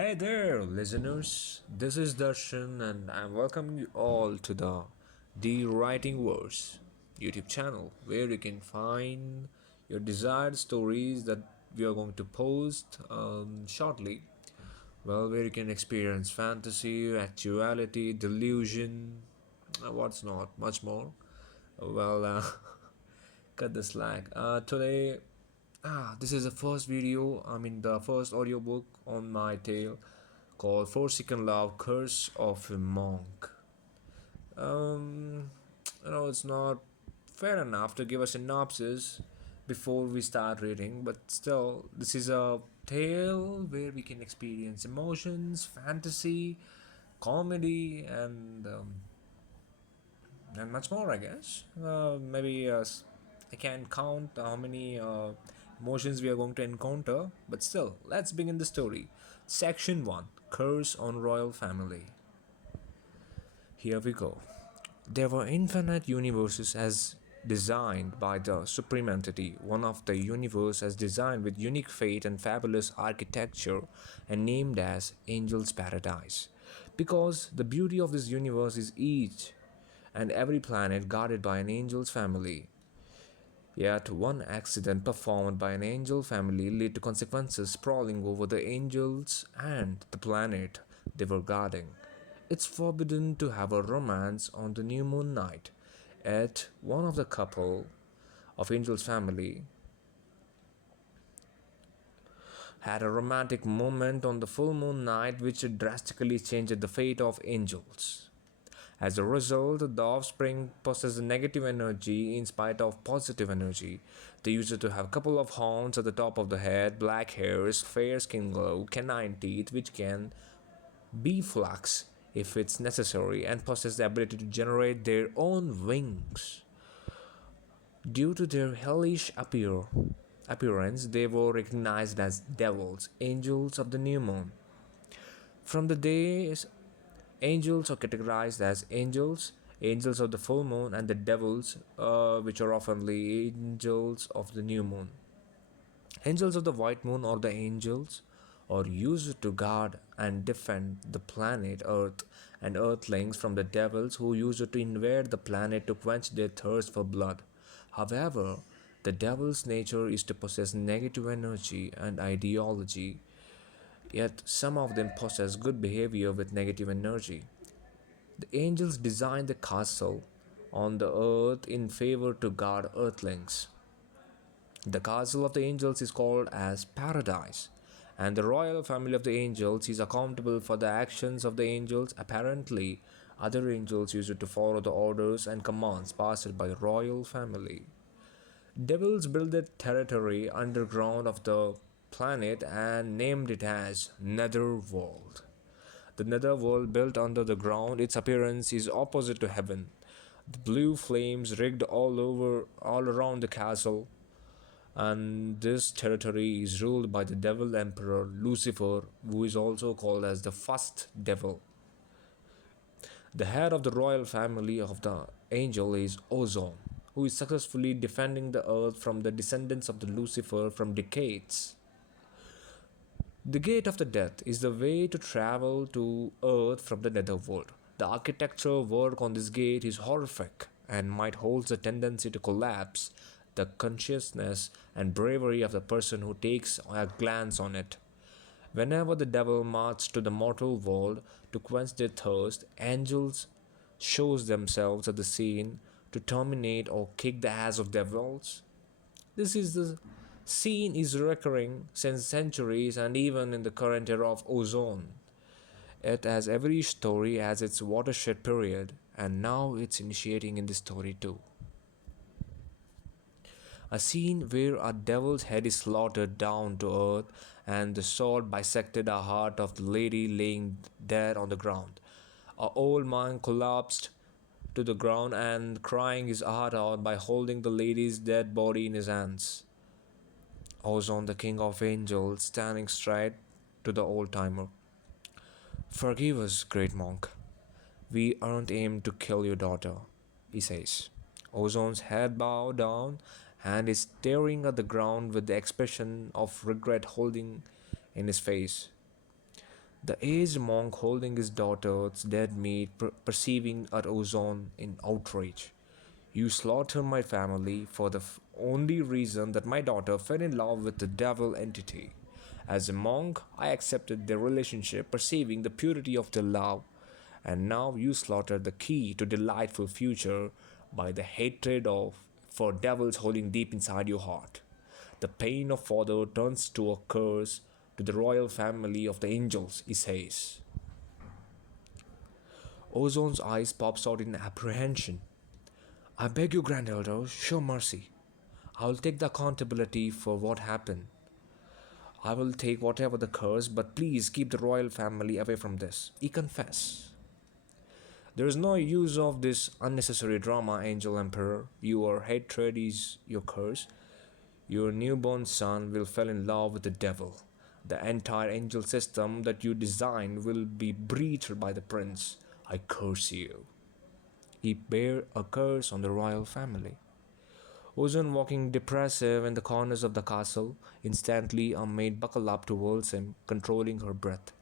Hey there, listeners. This is Darshan, and I'm welcoming you all to the Writing Verse YouTube channel, where you can find your desired stories that we are going to post shortly. Well, where you can experience fantasy, actuality, delusion, what's not, much more. Well, cut the slack. Today, this is the first video, the first audiobook on my tale called Forsaken Love Curse of a Monk. Um, it's not fair enough to give a synopsis before we start reading, but still, this is a tale where we can experience emotions, fantasy, comedy, and much more, I guess. Maybe I can't count how many emotions we are going to encounter, but still, let's begin the story. Section 1, Curse on Royal Family. Here we go. There were infinite universes as designed by the Supreme Entity, one of the universe as designed with unique fate and fabulous architecture and named as Angel's Paradise. Because the beauty of this universe is each and every planet guarded by an angel's family. Yet one accident performed by an angel family led to consequences sprawling over the angels and the planet they were guarding. It's forbidden to have a romance on the new moon night. Yet one of the couple of Angel's family had a romantic moment on the full moon night which drastically changed the fate of angels. As a result, the offspring possess negative energy in spite of positive energy. They used to have a couple of horns at the top of the head, black hairs, fair skin glow, canine teeth which can be flux if it's necessary, and possess the ability to generate their own wings. Due to their hellish appearance, they were recognized as devils, angels of the new moon. From the days angels are categorized as angels, angels of the full moon, and the devils, which are oftenly angels of the new moon. Angels of the white moon or the angels are used to guard and defend the planet Earth and Earthlings from the devils who used to invade the planet to quench their thirst for blood. However, the devil's nature is to possess negative energy and ideology, yet some of them possess good behavior with negative energy. The angels designed the castle on the earth in favor to guard earthlings. The castle of the angels is called as paradise, and the royal family of the angels is accountable for the actions of the angels. Apparently, other angels used to follow the orders and commands passed by the royal family. Devils built their territory underground of the planet and named it as Netherworld. The netherworld built under the ground, its appearance is opposite to heaven. The blue flames rigged all around the castle, and this territory is ruled by the devil emperor Lucifer, who is also called as the first devil. The head of the royal family of the angel is Ozone, who is successfully defending the earth from the descendants of the Lucifer from decades. The Gate of the Death is the way to travel to Earth from the netherworld. The architectural work on this gate is horrific and might hold the tendency to collapse the consciousness and bravery of the person who takes a glance on it. Whenever the devil marches to the mortal world to quench their thirst, angels shows themselves at the scene to terminate or kick the ass of devils. This is the scene is recurring since centuries and even in the current era of ozone. It has every story has its watershed period, and now it's initiating in this story too. A scene where a devil's head is slaughtered down to earth and the sword bisected the heart of the lady laying there on the ground. A old man collapsed to the ground and crying his heart out by holding the lady's dead body in his hands. Ozone, the king of angels, standing straight to the old timer. Forgive us, great monk. We aren't aimed to kill your daughter, he says. Ozone's head bowed down and is staring at the ground with the expression of regret holding in his face. The aged monk holding his daughter's dead meat, perceiving at Ozone in outrage. You slaughter my family for the only reason that my daughter fell in love with the devil entity. As a monk, I accepted their relationship, perceiving the purity of their love, and now you slaughter the key to delightful future by the hatred of for devils holding deep inside your heart. The pain of father turns to a curse to the royal family of the angels, he says. Ozone's eyes pops out in apprehension. I beg you, Grand Elder, show mercy. I will take the accountability for what happened. I will take whatever the curse, but please keep the royal family away from this. He confess. There is no use of this unnecessary drama, Angel Emperor. Your hatred is your curse. Your newborn son will fall in love with the devil. The entire angel system that you designed will be breached by the prince. I curse you. He bear a curse on the royal family. Ozone walking depressive in the corners of the castle. Instantly a maid buckle up towards him, controlling her breath.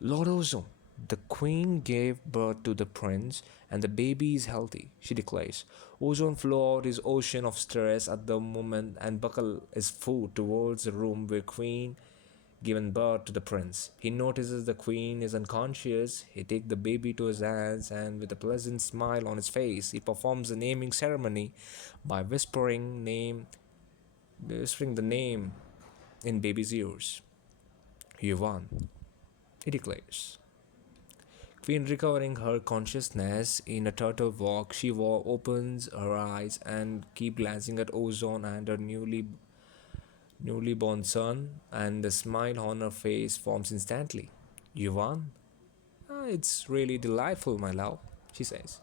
Lord Ozone, the queen gave birth to the prince and the baby is healthy, she declares. Ozone flew out his ocean of stress at the moment and buckle his foot towards the room where queen given birth to the prince. He notices the queen is unconscious. He takes the baby to his hands and with a pleasant smile on his face, he performs the naming ceremony by whispering the name in baby's ears. Yuvan, he declares. Queen recovering her consciousness in a turtle walk, she opens her eyes and keep glancing at Ozone and her newly born son, and the smile on her face forms instantly. Yuvan? Ah, it's really delightful, my love, she says.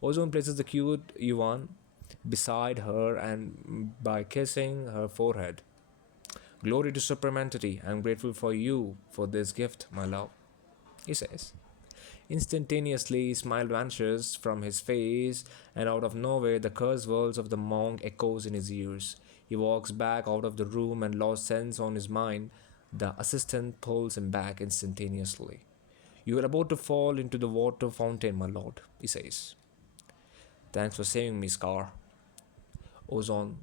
Ozone places the cute Yuvan beside her and by kissing her forehead. Glory to Supermanity, I'm grateful for you for this gift, my love, he says. Instantaneously, his smile vanishes from his face, and out of nowhere, the cursed words of the monk echoes in his ears. He walks back out of the room and lost sense on his mind. The assistant pulls him back instantaneously. You are about to fall into the water fountain, my lord, he says. Thanks for saving me, Scar. Ozone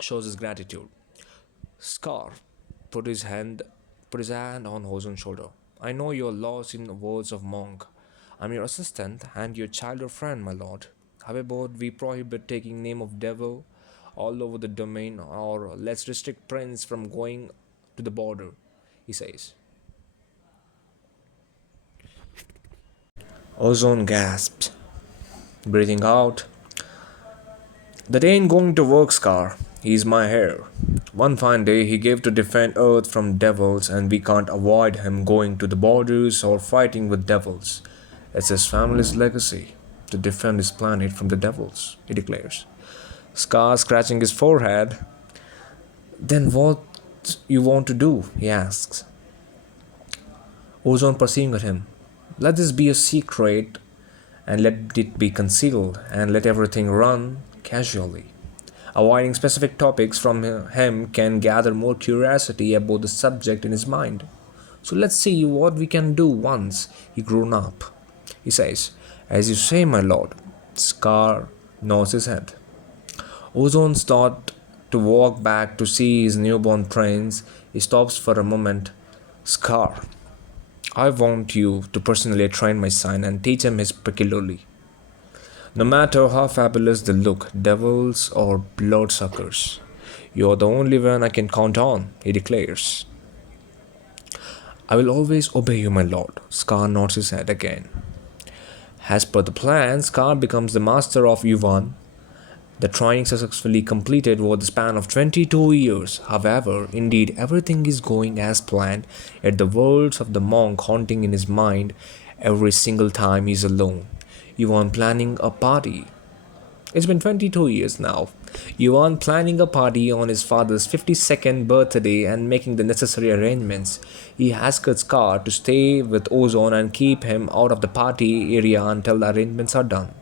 shows his gratitude. Scar put his hand put his hand on Ozone's shoulder. I know you're lost in the words of monk. I'm your assistant and your childhood friend, my lord. However, we prohibit taking name of devil all over the domain, or let's restrict prince from going to the border, he says. Ozone gasps, breathing out. That ain't going to work, Scar. He's my heir. One fine day he gave to defend Earth from devils, and we can't avoid him going to the borders or fighting with devils. It's his family's legacy to defend his planet from the devils, he declares. Scar scratching his forehead. Then what you want to do? He asks. Ozone pursuing at him. Let this be a secret and let it be concealed and let everything run casually. Avoiding specific topics from him can gather more curiosity about the subject in his mind. So let's see what we can do once he grown up. He says, As you say, my lord. Scar nods his head. Ozone starts to walk back to see his newborn prince. He stops for a moment. Scar, I want you to personally train my son and teach him his peculiarly. No matter how fabulous they look, devils or bloodsuckers, you're the only one I can count on, he declares. I will always obey you, my lord. Scar nods his head again. As per the plan, Scar becomes the master of Yuvan. The training successfully completed over the span of 22 years. However, indeed, everything is going as planned, yet the words of the monk haunting in his mind every single time he's alone. Yuan planning a party. It's been 22 years now. Yuan planning a party on his father's 52nd birthday and making the necessary arrangements. He asks Scar to stay with Ozone and keep him out of the party area until the arrangements are done.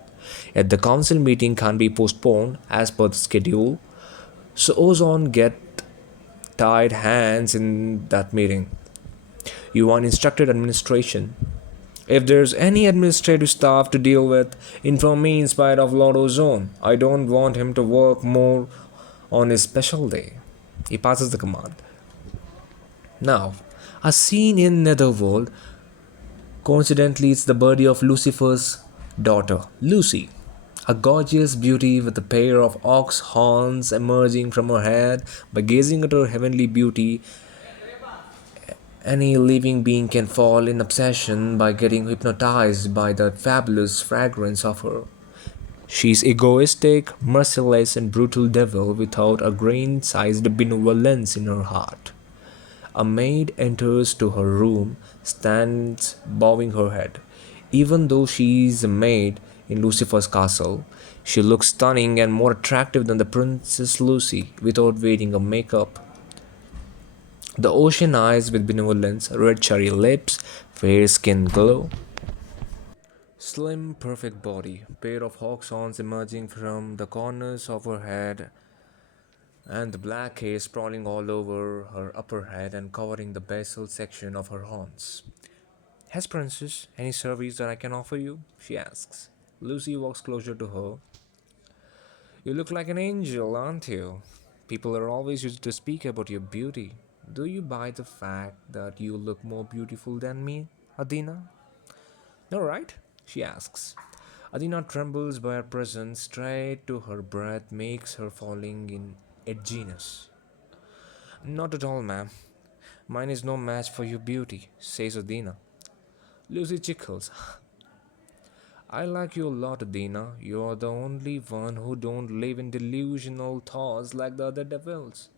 Yet the council meeting can't be postponed as per the schedule, so Ozone get tied hands in that meeting. Yuan instructed administration. If there's any administrative staff to deal with, inform me in spite of Lord Ozone. I don't want him to work more on his special day. He passes the command. Now, a scene in Netherworld. Coincidentally, it's the birthday of Lucifer's daughter, Lucy. A gorgeous beauty with a pair of ox horns emerging from her head. By gazing at her heavenly beauty, any living being can fall in obsession by getting hypnotized by the fabulous fragrance of her. She's egoistic, merciless, and brutal devil without a grain sized benevolence in her heart. A maid enters to her room, stands bowing her head. Even though she is a maid in Lucifer's castle, she looks stunning and more attractive than the Princess Lucy without wearing a makeup. The ocean eyes with benevolence, red cherry lips, fair skin glow. Slim, perfect body, pair of hawk's horns emerging from the corners of her head, and the black hair sprawling all over her upper head and covering the basal section of her horns. Has Princess any service that I can offer you? She asks. Lucy walks closer to her. You look like an angel, aren't you? People are always used to speak about your beauty. Do you buy the fact that you look more beautiful than me, Adina? No, right? She asks. Adina trembles by her presence, straight to her breath makes her falling in edginess. Not at all, ma'am. Mine is no match for your beauty, says Adina. Lucy chuckles. I like you a lot, Adina. You're the only one who don't live in delusional thoughts like the other devils.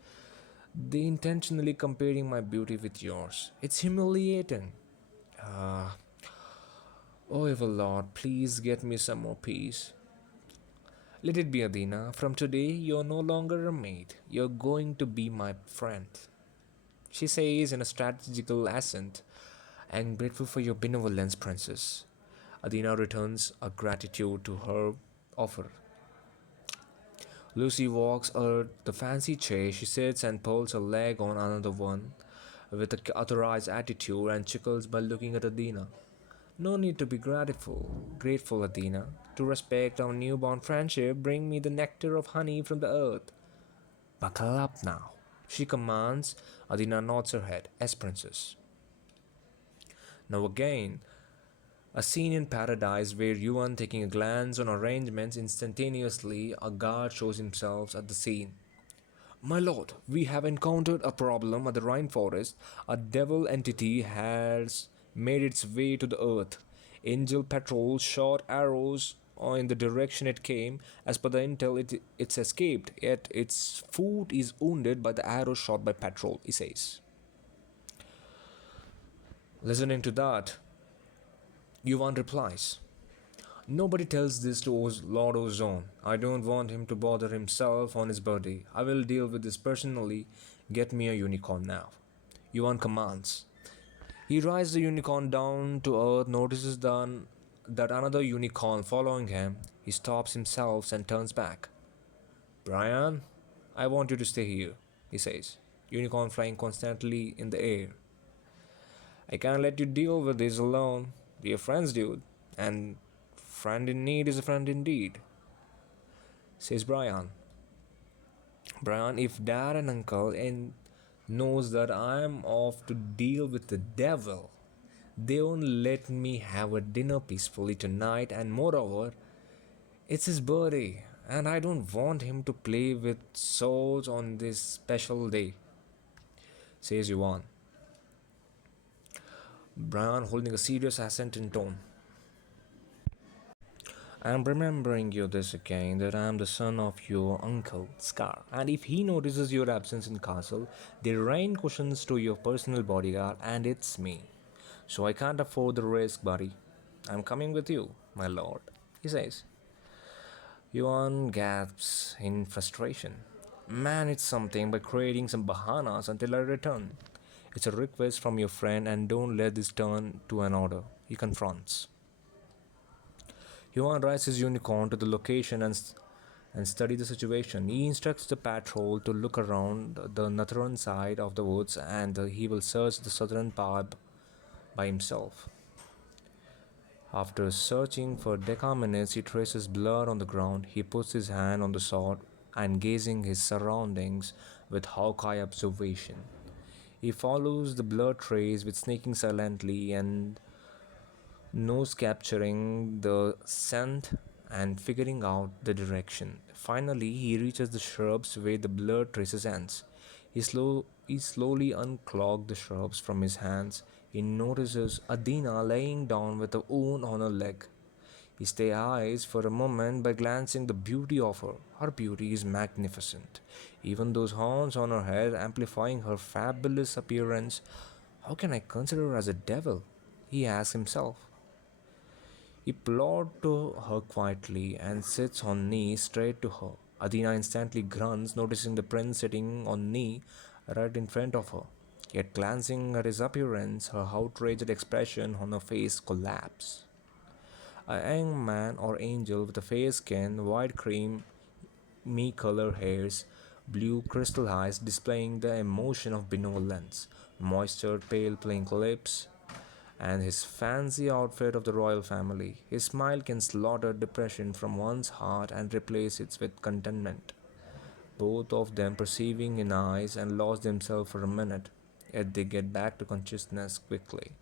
They intentionally comparing my beauty with yours. It's humiliating. Ah, oh evil Lord, please get me some more peace. Let it be, Adina. From today, you're no longer a maid. You're going to be my friend. She says in a strategical accent, I'm grateful for your benevolence, princess. Adina returns a gratitude to her offer. Lucy walks her the fancy chair. She sits and pulls her leg on another one with an authorized attitude and chuckles by looking at Adina. No need to be grateful, Adina. To respect our newborn friendship, bring me the nectar of honey from the earth. Buckle up now, she commands. Adina nods her head, as princess. Now again, a scene in paradise where Yuan taking a glance on arrangements instantaneously, a guard shows himself at the scene. My lord, we have encountered a problem at the rainforest. A devil entity has made its way to the earth. Angel Patrol shot arrows in the direction it came. As per the intel, it's escaped, yet its foot is wounded by the arrow shot by Patrol, he says. Listening to that, Yuan replies, Nobody tells this to Lord Ozone. I don't want him to bother himself on his birthday. I will deal with this personally. Get me a unicorn now. Yuan commands. He rides the unicorn down to earth, notices that another unicorn following him. He stops himself and turns back. Brian, I want you to stay here, he says. Unicorn flying constantly in the air. I can't let you deal with this alone. We are friends, dude. And friend in need is a friend indeed, says Brian. Brian, if dad and uncle and knows that I'm off to deal with the devil, they won't let me have a dinner peacefully tonight, and moreover, it's his birthday, and I don't want him to play with souls on this special day, says Yuan. Brian holding a serious accent in tone. I'm remembering you this again that I'm the son of your uncle, Scar. And if he notices your absence in castle, they rain cushions to your personal bodyguard, and it's me. So I can't afford the risk, buddy. I'm coming with you, my lord, he says. Yuan gasps in frustration. Man, it's something by creating some bahanas until I return. It's a request from your friend, and don't let this turn to an order, he confronts. Yuan rides his unicorn to the location and study the situation. He instructs the patrol to look around the northern side of the woods and he will search the southern part by himself. After searching for minutes, he traces blood on the ground. He puts his hand on the sword and gazing his surroundings with hawk-eye observation. He follows the blood trace with sneaking silently and nose capturing the scent and figuring out the direction. Finally, he reaches the shrubs where the blood traces ends. He slowly unclogs the shrubs from his hands. He notices Adina laying down with a wound on her leg. He stays eyes for a moment by glancing the beauty of her. Her beauty is magnificent. Even those horns on her head amplifying her fabulous appearance. How can I consider her as a devil? He asks himself. He plods to her quietly and sits on knee straight to her. Adina instantly grunts, noticing the prince sitting on knee right in front of her. Yet glancing at his appearance, her outraged expression on her face collapses. A young man or angel with a fair skin, white cream, me color hairs, blue crystal eyes displaying the emotion of benevolence, moistured pale pink lips, and his fancy outfit of the royal family. His smile can slaughter depression from one's heart and replace it with contentment. Both of them perceiving in eyes and lost themselves for a minute, yet they get back to consciousness quickly.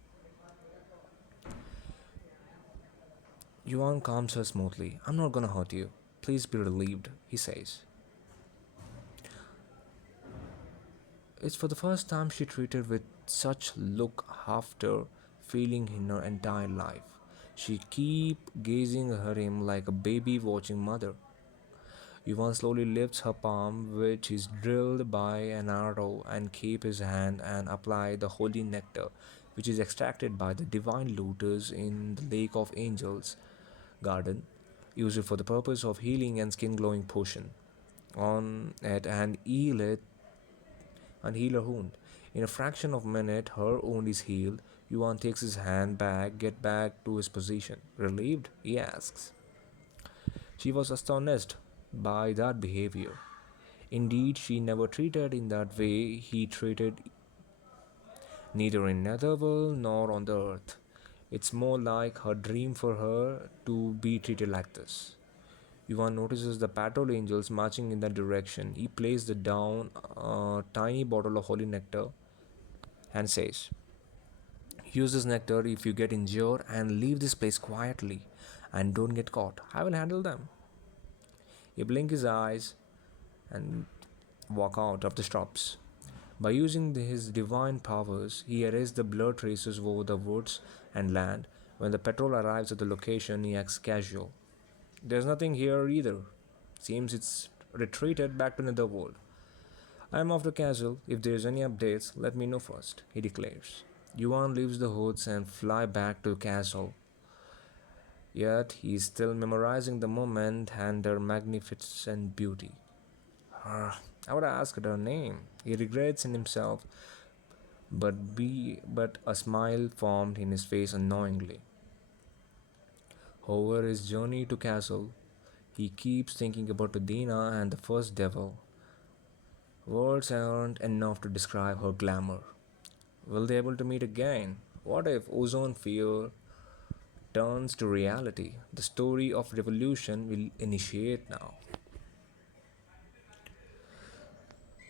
Yuan calms her smoothly. I'm not gonna hurt you. Please be relieved, he says. It's for the first time she treated with such look after feeling in her entire life. She keep gazing at him like a baby watching mother. Yuan slowly lifts her palm, which is drilled by an arrow, and keep his hand and apply the holy nectar, which is extracted by the divine lotus in the Lake of Angels garden, used for the purpose of healing and skin glowing potion on it and heal her wound. In a fraction of a minute, her wound is healed. Yuan takes his hand back, get back to his position. Relieved? He asks. She was astonished by that behavior. Indeed, she never treated in that way he treated, neither in Netherworld nor on the earth. It's more like her dream for her to be treated like this. Yuan notices the patrol angels marching in that direction. He places down a tiny bottle of holy nectar and says, use this nectar if you get injured and leave this place quietly and don't get caught. I will handle them. He blinks his eyes and walk out of the shops. By using his divine powers, he erases the blur traces over the woods and land. When the patrol arrives at the location, he acts casual. There's nothing here either. Seems it's retreated back to Netherworld. I'm off the castle. If there's any updates, let me know first, he declares. Yuan leaves the woods and fly back to the castle. Yet he is still memorizing the moment and her magnificent beauty. I would have asked her name. He regrets in himself, but a smile formed in his face unknowingly. Over his journey to castle, he keeps thinking about Adina and the first devil. Words aren't enough to describe her glamour. Will they able to meet again? What if ozone fear turns to reality? The story of revolution will initiate now.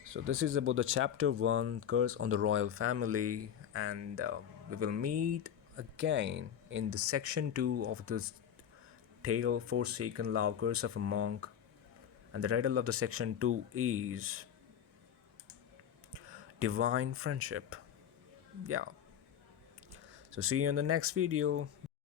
So this is about the chapter 1 curse on the royal family, and we will meet again in the section 2 of this tale, Forsaken Love, Curse of a Monk, and the title of the section 2 is Divine Friendship. Yeah, so see you in the next video.